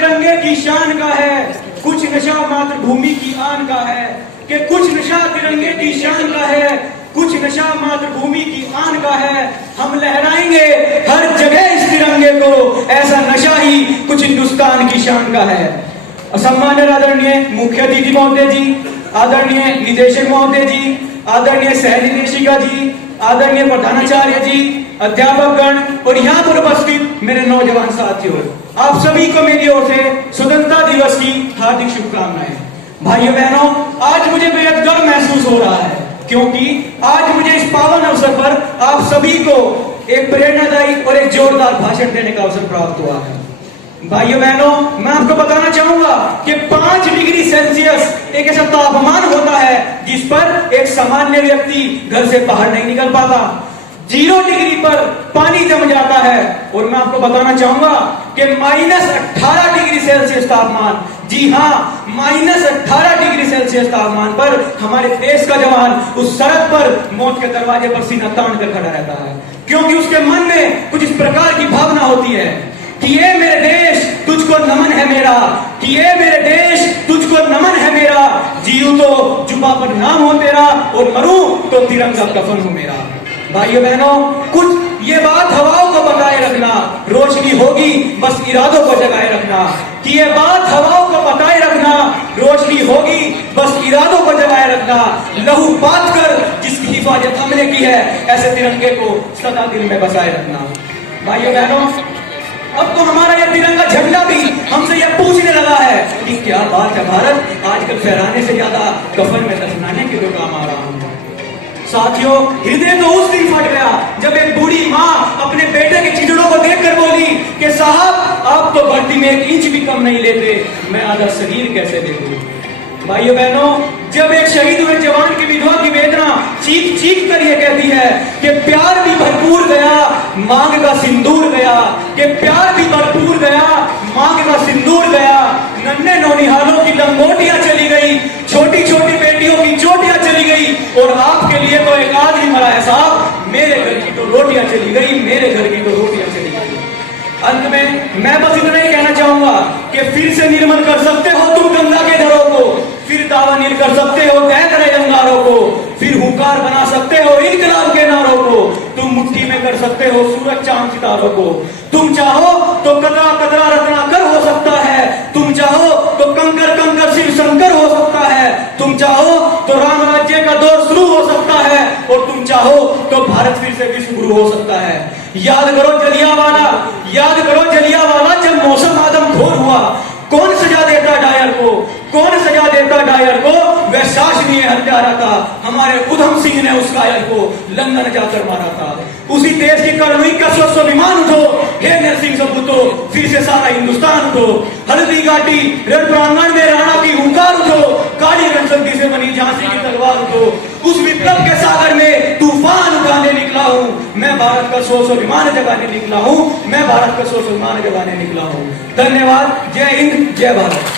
तिरंगे की शान का है, कुछ नशा मातृभूमि की आन का है। कि कुछ नशा तिरंगे की शान का है, कुछ नशा मातृभूमि की आन का है। हम लहराएंगे हर जगह इस तिरंगे को, ऐसा नशा ही कुछ हिंदुस्तान की शान का है। सम्मानित आदरणीय मुख्य अतिथि महोदय जी, आदरणीय निदेशक महोदय जी, आदरणीय सह निदेशिका जी, आदरणीय प्रधानाचार्य जी, अध्यापकगण और यहाँ पर उपस्थित मेरे नौजवान साथियों, आप सभी को मेरी ओर से स्वतंत्रता दिवस की हार्दिक शुभकामनाएं। भाइयों बहनों, आज मुझे बेहद गर्व महसूस हो रहा है, क्योंकि आज मुझे इस पावन अवसर पर आप सभी को एक प्रेरणादायी और एक जोरदार भाषण देने का अवसर प्राप्त हुआ है। भाइयों बहनों, मैं आपको बताना चाहूंगा कि 5 डिग्री सेल्सियस एक ऐसा तापमान होता है जिस पर एक सामान्य व्यक्ति घर से बाहर नहीं निकल पाता। 0 डिग्री पर पानी जम जाता है और मैं आपको बताना चाहूंगा कि -18 डिग्री सेल्सियस तापमान, जी हाँ, -18 डिग्री सेल्सियस तापमान पर हमारे देश का जवान उस सड़क पर मौत के दरवाजे पर सीना तान कर खड़ा रहता है, क्योंकि उसके मन में कुछ इस प्रकार की भावना होती है कि ये मेरे देश तुझको नमन है मेरा, कि ये मेरे देश तुझको नमन है मेरा। जीऊं तो जुबा पर नाम हो तेरा और मरूं तो तिरंगा कफन हो मेरा। भाइयों बहनों, कुछ ये बात हवाओं को बताए रखना, रोशनी होगी बस इरादों को जगाए रखना। कि ये बात हवाओं को बताए रखना, रोशनी होगी बस इरादों को जगाए रखना। लहू बात कर जिसकी हिफाजत हमने की है, ऐसे तिरंगे को सदा दिल में बसाए रखना। भाइयों बहनों, अब तो हमारा यह तिरंगा झंडा भी हमसे यह पूछने लगा है कि क्या बात है भारत, आजकल फहराने से ज्यादा कफन में दफनाने के लिए काम आ रहा हूं। साथियों, हृदय तो उस दिन फट गया जब एक बूढ़ी माँ अपने बेटे के चिड़ों को देखकर बोली कि साहब आप तो भर्ती में 1 इंच भी कम नहीं लेते, मैं आधा शरीर कैसे दे दूं। भाइयों बहनों, जब एक शहीद हुए जवान की विधवा की वेदना चीख चीख कर ये कहती है कि प्यार भी भरपूर गया, मांग का सिंदूर गया, कि प्यार भी भरपूर गया, मांग का सिंदूर गया। नन्हे नौनिहालों की लंगोटियां चली गई, छोटी छोटी बेटियों की चोटियां चली गई, और आपके लिए तो एक आदमी मरा है साहब, मेरे घर की तो रोटियां चली गई, मेरे घर की तो रोटियां चली गई। अंत में मैं बस इतना ही कहना चाहूंगा कि फिर से निर्मल कर सकते हो तुम गंगा के धरों को, फिर दावा नील कर सकते हो तय करे अंगारों को, फिर हुंकार बना सकते हो इनकलाब के नारों को, तुम मुट्ठी में कर सकते हो सूरज चांद सितारों को। तुम चाहो तो कतरा कतरा रत्नाकर हो सकता है, तुम चाहो तो कंकर कंकर शिव शंकर हो सकता है, तुम चाहो तो राम राज्य का दौर शुरू हो सकता है, और तुम चाहो तो भारत फिर से विश्व गुरु हो सकता है। याद करो जलियांवाला, याद करो जलियांवाला, जब मौसम आदमखोर हुआ, कौन सजा देता डायर को, कौन सजा देता डायर को, वह शासनीय हत्यारा था, हमारे उधम सिंह ने उस कायर को लंदन जाकर मारा था। उसी देश की करनुई का स्वाभिमान उठो, हे नरसिंह सपूतो, फिर से सारा हिंदुस्तान उठो। हल्दी घाटी रण प्रांगण में राणा की हुंकार उठो, काली रणसंधि से बनी झांसी की तलवार उठो। उस विप्लव के सागर में तूफान उठाने निकला हूं, मैं भारत का स्वाभिमान जगाने निकला हूं, मैं भारत का स्वाभिमान जगाने निकला हूं। धन्यवाद। जय हिंद, जय भारत।